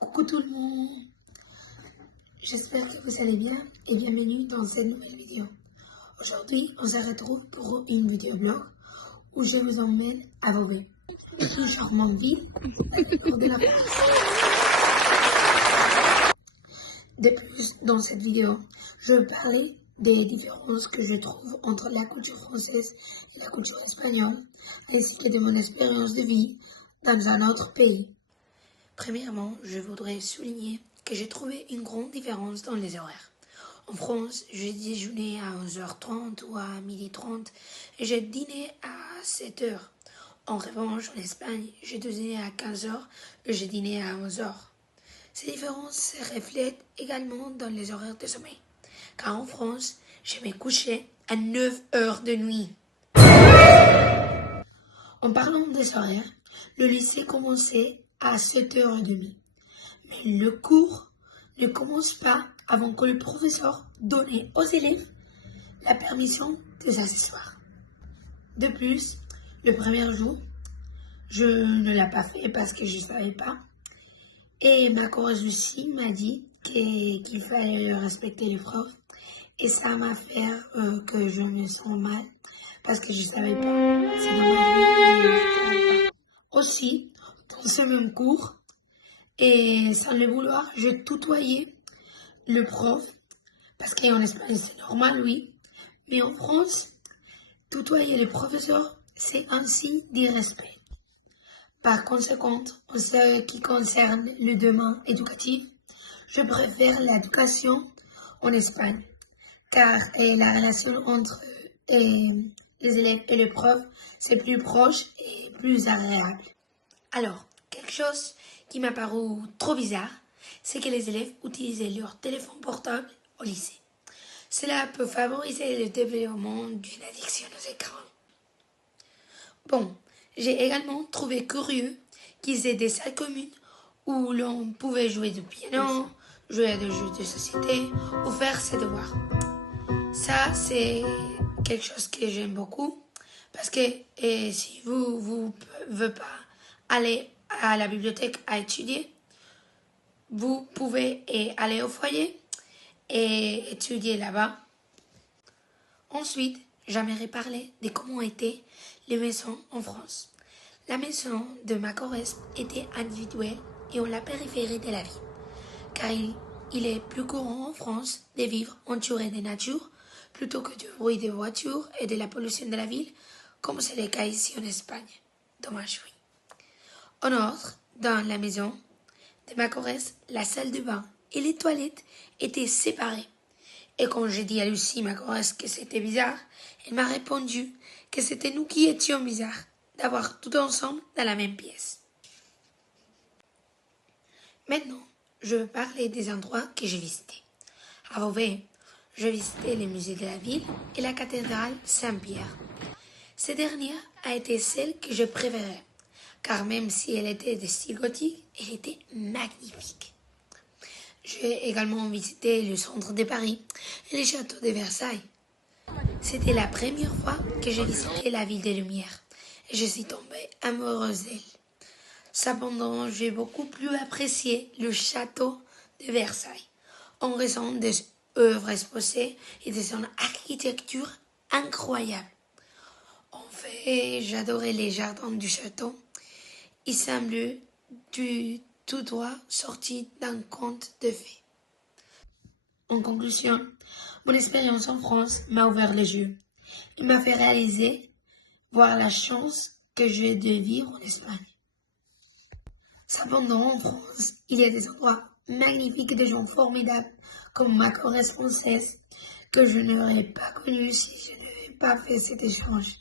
Coucou tout le monde, j'espère que vous allez bien et bienvenue dans cette nouvelle vidéo. Aujourd'hui, on se retrouve pour une vidéo blog où je vous emmène à Beauvais, une charmante ville de la France. De plus, dans cette vidéo, je vais parler des différences que je trouve entre la culture française et la culture espagnole, ainsi que de mon expérience de vie dans un autre pays. Premièrement, je voudrais souligner que j'ai trouvé une grande différence dans les horaires. En France, je déjeunais à 11h30 ou à 12h30 et je dînais à 7h. En revanche, en Espagne, je déjeunais à 15h et je dînais à 11h. Ces différences se reflètent également dans les horaires de sommeil, car en France, je me couchais à 9h de nuit. En parlant des horaires, le lycée commençait à 7h30. Mais le cours ne commence pas avant que le professeur donne aux élèves la permission de s'asseoir. De plus, le premier jour, je ne l'ai pas fait parce que je ne savais pas. Et ma choriste aussi m'a dit qu'il fallait respecter les profs. Et ça m'a fait que je me sens mal parce que je ne savais pas. C'est dommage, mais je ne savais pas. Aussi, dans ce même cours, et sans le vouloir, je tutoyais le prof, parce qu'en Espagne c'est normal, oui, mais en France, tutoyer le professeur, c'est un signe de respect. Par conséquent, en ce qui concerne le domaine éducatif, je préfère l'éducation en Espagne, car la relation entre les élèves et le prof, c'est plus proche et plus agréable. Alors, quelque chose qui m'a paru trop bizarre, c'est que les élèves utilisaient leur téléphone portable au lycée. Cela peut favoriser le développement d'une addiction aux écrans. Bon, j'ai également trouvé curieux qu'ils aient des salles communes où l'on pouvait jouer du piano, jouer à des jeux de société ou faire ses devoirs. Ça, c'est quelque chose que j'aime beaucoup parce que si vous ne pouvez pas aller à la bibliothèque à étudier, vous pouvez aller au foyer et étudier là-bas. Ensuite, j'aimerais parler de comment étaient les maisons en France. La maison de ma choriste était individuelle et en la périphérie de la ville, car il est plus courant en France de vivre entouré de nature plutôt que du bruit des voitures et de la pollution de la ville, comme c'est le cas ici en Espagne. Dommage, oui. En outre, dans la maison de ma choriste, la salle de bain et les toilettes étaient séparées. Et quand j'ai dit à Lucie, ma choriste, que c'était bizarre, elle m'a répondu que c'était nous qui étions bizarres d'avoir tout ensemble dans la même pièce. Maintenant, je veux parler des endroits que j'ai visités. À Beauvais, je visitais les musées de la ville et la cathédrale Saint-Pierre. Cette dernière a été celle que je préférais, car même si elle était de style gothique, elle était magnifique. J'ai également visité le centre de Paris et le château de Versailles. C'était la première fois que j'ai visité la ville des Lumières et je suis tombée amoureuse d'elle. Cependant, j'ai beaucoup plus apprécié le château de Versailles en raison des œuvres exposées et de son architecture incroyable. En fait, j'adorais les jardins du château. Il semblait tout droit sorti d'un conte de fées. En conclusion, mon expérience en France m'a ouvert les yeux. Il m'a fait réaliser, voir la chance que j'ai de vivre en Espagne. Cependant, en France, il y a des endroits magnifiques et des gens formidables, comme ma choriste française, que je n'aurais pas connue si je n'avais pas fait cet échange.